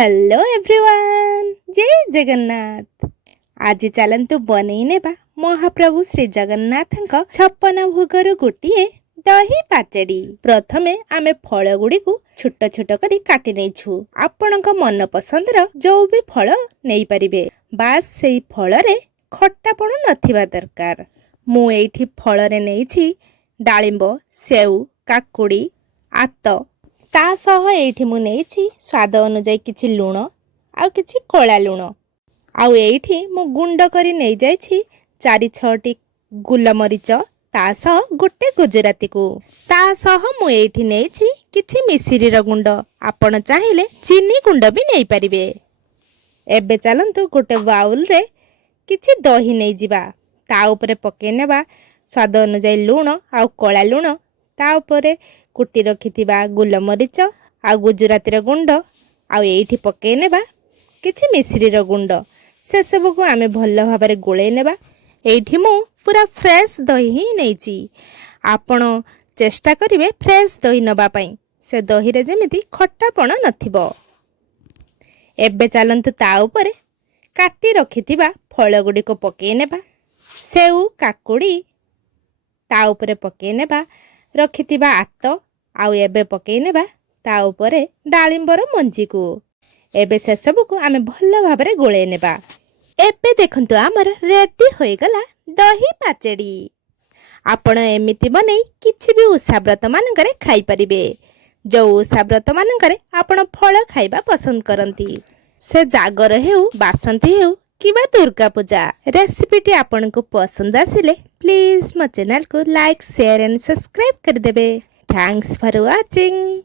Hello everyone, जय जगन्नाथ। आज चलतु बनई नेबा महाप्रभु श्री जगन्नाथ 56 भोगर गोटे दही पाचेड़ी। प्रथमे आमे फल गुड़ी को छोट छोट करी काटी नेछु। आपणक मन पसंदर जो भी फल नहीं परिबे, बास सेई फल रे खट्टापण नथिबा दरकार। मु एठी फल रे नेछि डालिंब, सेउ, काकुड़ी, आत, ता सह एठी मु नेछि स्वाद अनुଯାयी किछि लूण आ किछि कला लूण। आउ एठी मु गुंड करी नै जाइछि 4-6टी गुलमरीच, ता सह गोटे गुजराती को। ता सह मु एठी नेछि किछि मिश्री र गुंड, आपण चाहिले चीनी गुंड भी नै परिबे। एबे चलंतु गोटे बाउल रे किछि दही नै जिबा, ता ऊपर पके नेबा स्वाद अनुଯାयी लूण आ कला लूण, ता ऊपर कुटी रखिथिबा गुलमरीच आ गुजराती र गुंड, आ एठी पके नेबा किछि मिश्री र गुंड। से सब को आमे भल्ल भाबरे गोळे नेबा। एठी मु पूरा फ्रेश दही ही नेछि। आपण चेष्टा करिवे फ्रेश दही नबा पई, से दही रे जेमिति खट्टापण नथिबो। एबे चलंतु ता ऊपर काटी रखिथिबा फल गुडी को पके नेबा। सेउ, काकुड़ी ता ऊपर पके नेबा, रखिथिबा आत, आउ एबे पके नेबा ता ऊपर डालिंबर मंजी को। एबे से सब को आमे भल्ल भाबरे गोळे नेबा। एबे देखंतु हमर रेडी होई गला दही पाचेड़ी। आपण एमिति बनै किछि भी उषाव्रत मानकरे खाई परिबे। जो उषाव्रत मानकरे आपण फल खाइबा पसंद करंती, से जागर हेउ, बासंती हेउ किबा दुर्गा पूजा। रेसिपीटी आपण को पसंद आसिले प्लीज मो चैनल को लाइक, शेयर एंड सब्सक्राइब कर देबे। Thanks for watching.